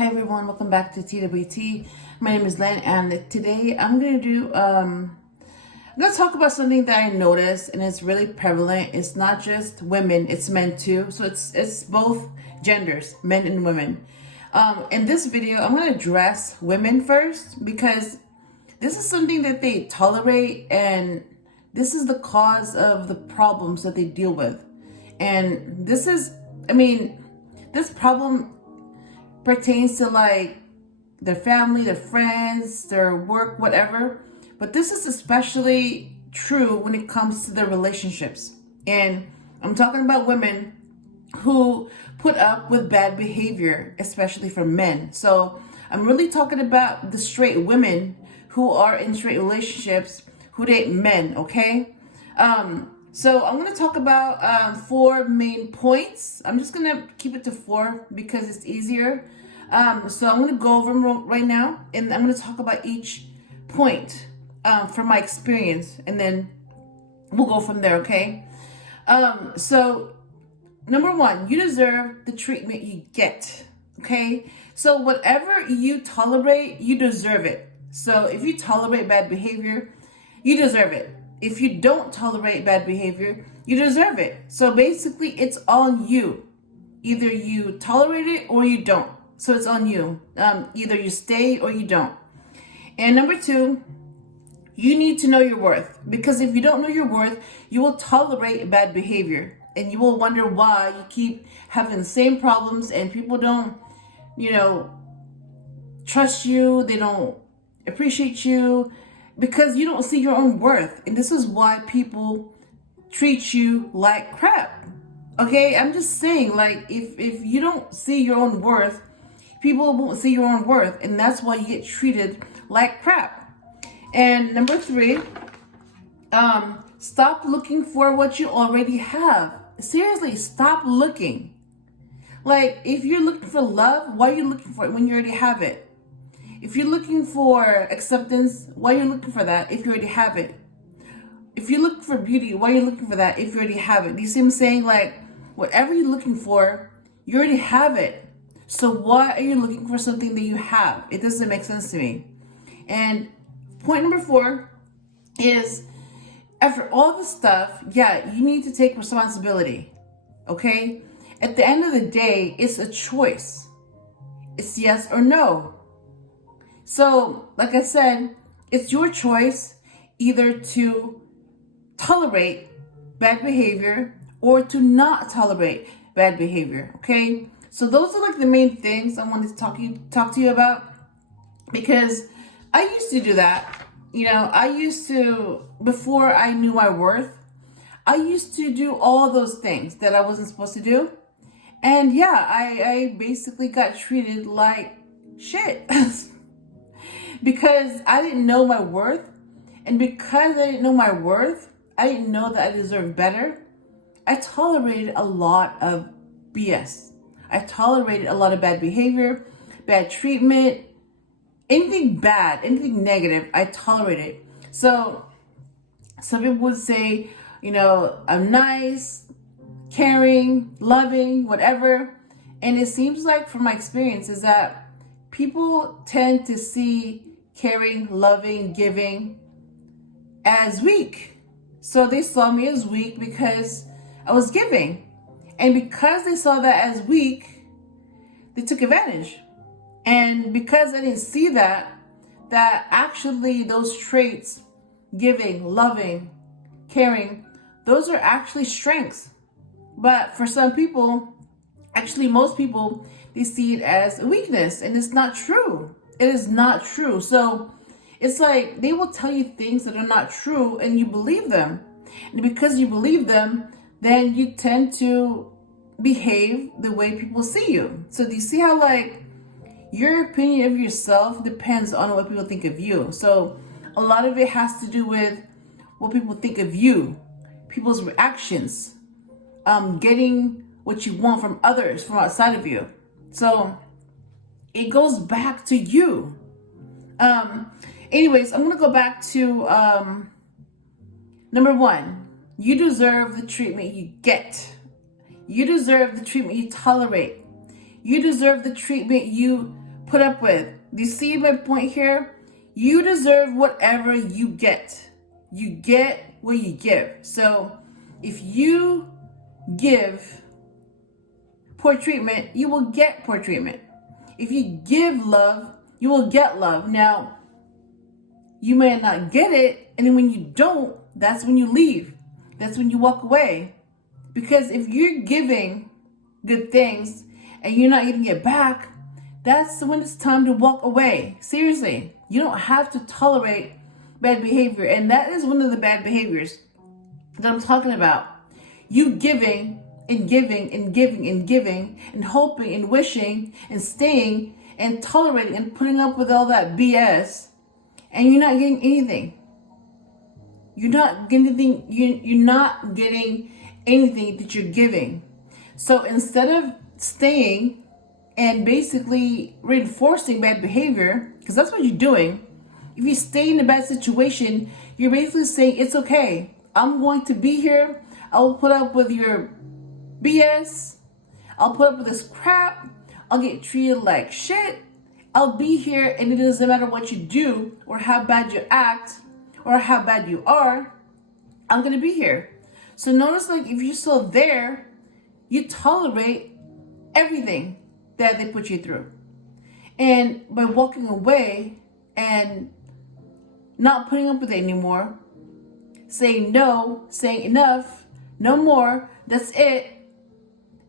Hi everyone, welcome back to TWT. My name is Len, and today I'm gonna talk about something that I noticed, and it's really prevalent. It's not just women, it's men too. So it's both genders, men and women. In this video, I'm gonna address women first because this is something that they tolerate, and this is the cause of the problems that they deal with. And this problem pertains to like their family, their friends, their work, whatever. But this is especially true when it comes to their relationships. And I'm talking about women who put up with bad behavior, especially from men. So I'm really talking about the straight women who are in straight relationships who date men, okay? So I'm going to talk about 4 main points. I'm just going to keep it to 4 because it's easier. So I'm going to go over them right now, and I'm going to talk about each point from my experience, and then we'll go from there, okay? So number 1, you deserve the treatment you get, okay? So whatever you tolerate, you deserve it. So if you tolerate bad behavior, you deserve it. If you don't tolerate bad behavior, you deserve it. So basically, it's on you. Either you tolerate it or you don't. So it's on you. Either you stay or you don't. And number 2, you need to know your worth. Because if you don't know your worth, you will tolerate bad behavior. And you will wonder why you keep having the same problems and people don't, trust you. They don't appreciate you. Because you don't see your own worth. And this is why people treat you like crap. Okay? I'm just saying, like, if you don't see your own worth, people won't see your own worth. And that's why you get treated like crap. And number 3, stop looking for what you already have. Seriously, stop looking. Like, if you're looking for love, why are you looking for it when you already have it? If you're looking for acceptance, why are you looking for that if you already have it? If you're looking for beauty, why are you looking for that if you already have it? Do you see what I'm saying? Like, whatever you're looking for, you already have it. So why are you looking for something that you have? It doesn't make sense to me. And point number 4 is, after all the stuff, you need to take responsibility, okay? At the end of the day, it's a choice. It's yes or no. So, like I said, it's your choice either to tolerate bad behavior or to not tolerate bad behavior, okay? So those are like the main things I wanted to talk to you about, because I used to do that. Before I knew my worth, I used to do all those things that I wasn't supposed to do. And I basically got treated like shit. Because I didn't know my worth, and because I didn't know my worth, I didn't know that I deserved better. I tolerated a lot of BS. I tolerated a lot of bad behavior, bad treatment, anything bad, anything negative, I tolerated. So some people would say, I'm nice, caring, loving, whatever. And it seems like, from my experience, is that people tend to see caring, loving, giving as weak. So they saw me as weak because I was giving. And because they saw that as weak, they took advantage. And because I didn't see that actually those traits, giving, loving, caring, those are actually strengths. But for some people, actually most people, they see it as a weakness, and it's not true. It is not true. So it's like they will tell you things that are not true, and you believe them. And because you believe them, then you tend to behave the way people see you. So do you see how, like, your opinion of yourself depends on what people think of you? So a lot of it has to do with what people think of you, people's reactions, getting what you want from others, from outside of you. So it goes back to you. Anyways, I'm going to go back to number 1. You deserve the treatment you get. You deserve the treatment you tolerate. You deserve the treatment you put up with. Do you see my point here? You deserve whatever you get. You get what you give. So if you give poor treatment, you will get poor treatment. If you give love, you will get love. Now, you may not get it, and then when you don't, that's when you leave. That's when you walk away. Because if you're giving good things and you're not getting it back, that's when it's time to walk away. Seriously, you don't have to tolerate bad behavior. And that is one of the bad behaviors that I'm talking about. You giving and giving and giving and giving and hoping and wishing and staying and tolerating and putting up with all that BS, and you're not getting anything. You're not getting anything. You're not getting anything that you're giving. So instead of staying and basically reinforcing bad behavior, because that's what you're doing, if you stay in a bad situation, you're basically saying, it's okay. I'm going to be here. I'll put up with your BS. I'll put up with this crap. I'll get treated like shit. I'll be here, and it doesn't matter what you do or how bad you act or how bad you are. I'm going to be here. So notice, like, if you're still there, you tolerate everything that they put you through. And by walking away and not putting up with it anymore, saying no, saying enough, no more, that's it.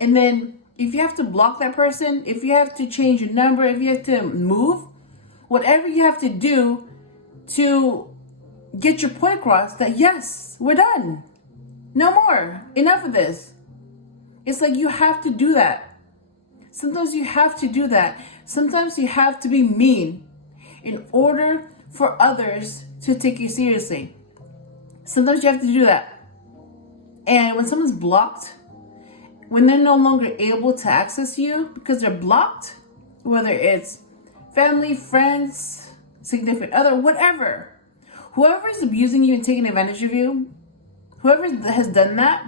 And then if you have to block that person, if you have to change your number, if you have to move, whatever you have to do to get your point across that, yes, we're done. No more. Enough of this. It's like you have to do that. Sometimes you have to do that. Sometimes you have to be mean in order for others to take you seriously. Sometimes you have to do that. And when someone's blocked, when they're no longer able to access you because they're blocked, whether it's family, friends, significant other, whatever, whoever is abusing you and taking advantage of you, whoever has done that,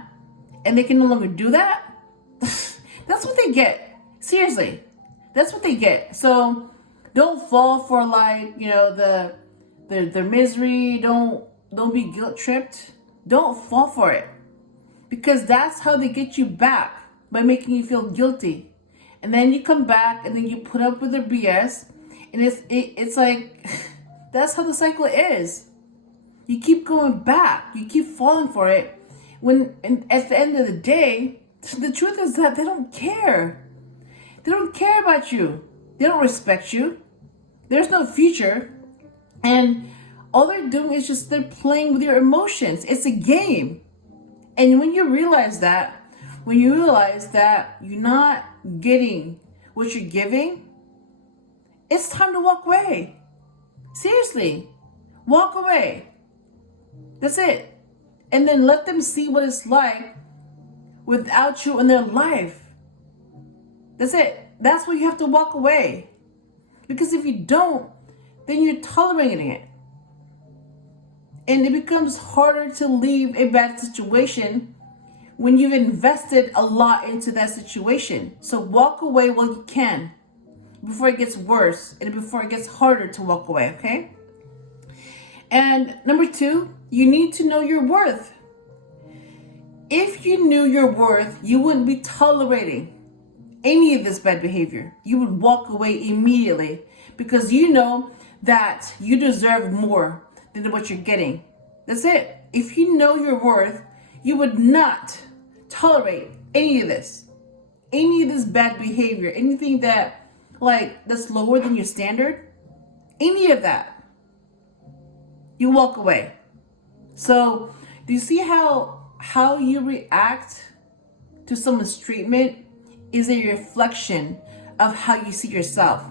and they can no longer do that, that's what they get. Seriously, that's what they get. So don't fall for, like, you know, their misery. Don't be guilt tripped. Don't fall for it, because that's how they get you back, by making you feel guilty. And then you come back and then you put up with their BS, and it's like that's how the cycle is. You keep going back. You keep falling for it. And at the end of the day, the truth is that they don't care. They don't care about you. They don't respect you. There's no future. And all they're doing is just they're playing with your emotions. It's a game. And when you realize that you're not getting what you're giving, it's time to walk away. Seriously, walk away. That's it. And then let them see what it's like without you in their life. That's it. That's where you have to walk away. Because if you don't, then you're tolerating it. And it becomes harder to leave a bad situation when you've invested a lot into that situation. So walk away while you can, before it gets worse and before it gets harder to walk away, okay? And number 2, you need to know your worth. If you knew your worth, you wouldn't be tolerating any of this bad behavior. You would walk away immediately, because you know that you deserve more than what you're getting. That's it. If you know your worth, you would not tolerate any of this bad behavior, anything that's lower than your standard, any of that. You walk away. So do you see how you react to someone's treatment is a reflection of how you see yourself?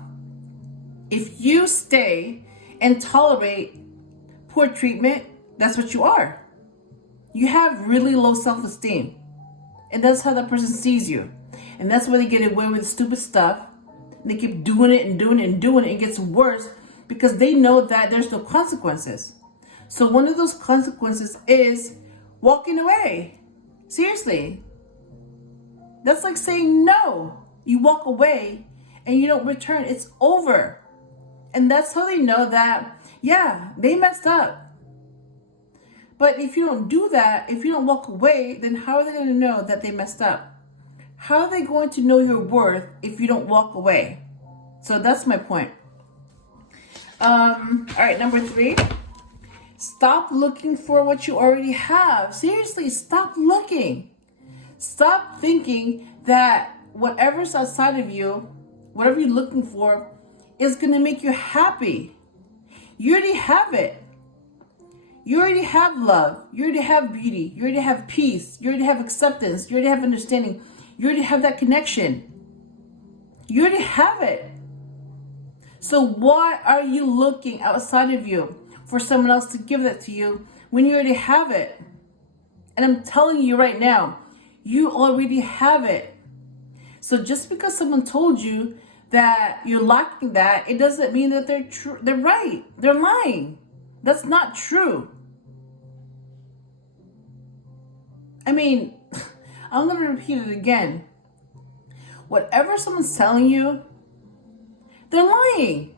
If you stay and tolerate poor treatment, that's what you are. You have really low self-esteem. And that's how that person sees you. And that's why they get away with stupid stuff. And they keep doing it and doing it and doing it. It gets worse because they know that there's no consequences. So one of those consequences is walking away. Seriously. That's like saying no. You walk away and you don't return, it's over. And that's how they know that, yeah, they messed up. But if you don't do that, if you don't walk away, then how are they going to know that they messed up? How are they going to know your worth if you don't walk away? So that's my point. All right, number 3. Stop looking for what you already have. Seriously, stop looking. Stop thinking that whatever's outside of you, whatever you're looking for, is going to make you happy. You already have it. You already have love. You already have beauty. You already have peace. You already have acceptance. You already have understanding. You already have that connection. You already have it. So why are you looking outside of you for someone else to give that to you when you already have it? And I'm telling you right now, you already have it. So just because someone told you that you're lacking that, it doesn't mean that they're right. They're lying. That's not true. I mean, I'm going to repeat it again. Whatever someone's telling you, they're lying.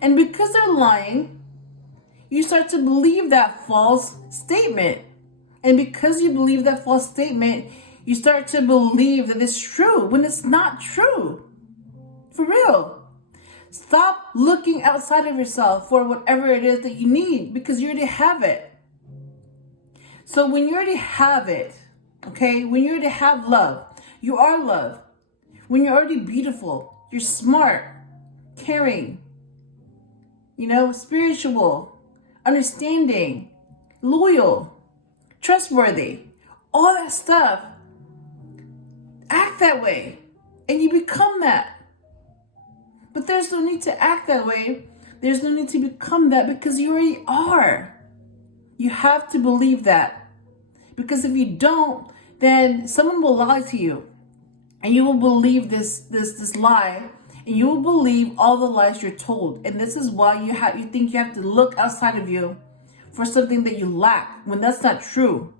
And because they're lying, you start to believe that false statement. And because you believe that false statement, you start to believe that it's true when it's not true. For real. Stop looking outside of yourself for whatever it is that you need, because you already have it. So when you already have it, okay, when you already have love, you are love. When you're already beautiful, you're smart, caring, spiritual, understanding, loyal, trustworthy, all that stuff. Act that way and you become that. But there's no need to act that way. There's no need to become that, because you already are. You have to believe that. Because if you don't, then someone will lie to you. And you will believe this lie. And you will believe all the lies you're told. And this is why you think you have to look outside of you for something that you lack, when that's not true.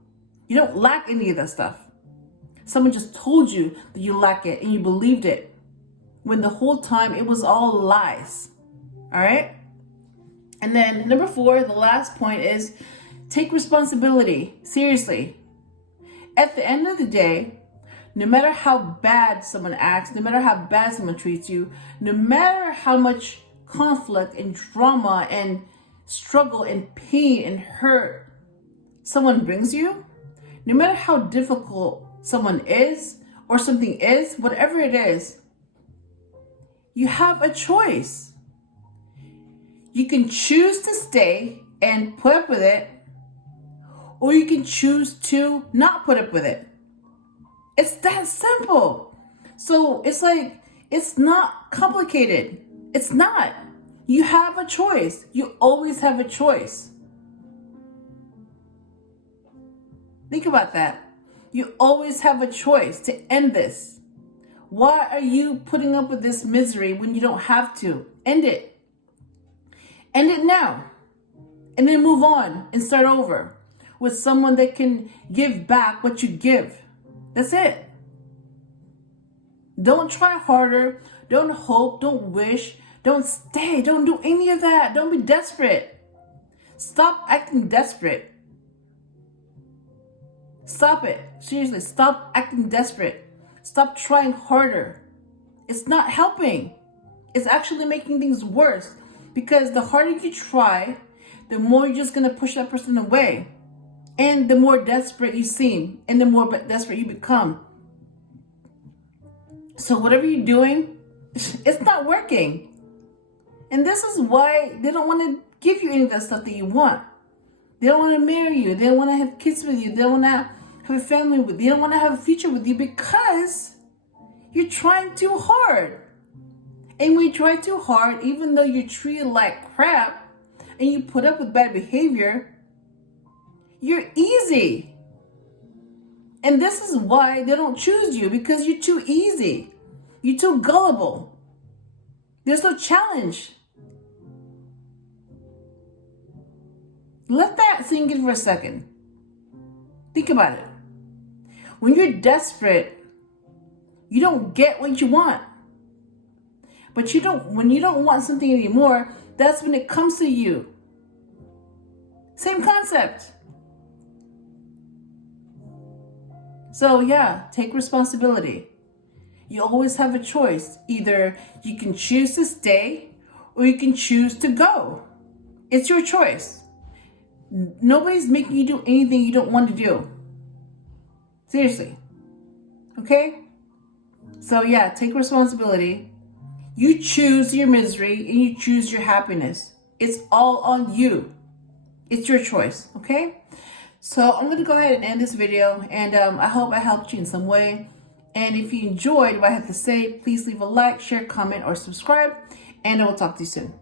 You don't lack any of that stuff. Someone just told you that you lack it and you believed it, when the whole time it was all lies. All right? And then number 4, the last point is take responsibility. Seriously. At the end of the day, no matter how bad someone acts, no matter how bad someone treats you, no matter how much conflict and drama and struggle and pain and hurt someone brings you, no matter how difficult someone is or something is, whatever it is, you have a choice. You can choose to stay and put up with it, or you can choose to not put up with it. It's that simple. So it's not complicated. It's not. You have a choice. You always have a choice. Think about that. You always have a choice to end this. Why are you putting up with this misery when you don't have to? End it. End it now. And then move on and start over with someone that can give back what you give. That's it. Don't try harder. Don't hope. Don't wish. Don't stay. Don't do any of that. Don't be desperate. Stop acting desperate. Stop it. Seriously, stop acting desperate. Stop trying harder. It's not helping. It's actually making things worse, because the harder you try, the more you're just going to push that person away. And the more desperate you seem, and the more desperate you become. So whatever you're doing, it's not working. And this is why they don't want to give you any of that stuff that you want. They don't want to marry you. They don't want to have kids with you. They don't want to have a family with you. They don't want to have a future with you, because you're trying too hard. And when you try too hard, even though you're treated like crap and you put up with bad behavior, you're easy. And this is why they don't choose you, because you're too easy. You're too gullible. There's no challenge. Let that sink in for a second. Think about it. When you're desperate, You don't get what you want. But when you don't want something anymore, that's when it comes to you. Same concept. So yeah, take responsibility. You always have a choice. Either you can choose to stay or you can choose to go. It's your choice. Nobody's making you do anything you don't want to do. Seriously. Okay? So yeah, take responsibility. You choose your misery and you choose your happiness. It's all on you. It's your choice. Okay? So I'm going to go ahead and end this video, and I hope I helped you in some way. And if you enjoyed what I had to say, please leave a like, share, comment, or subscribe, and I will talk to you soon.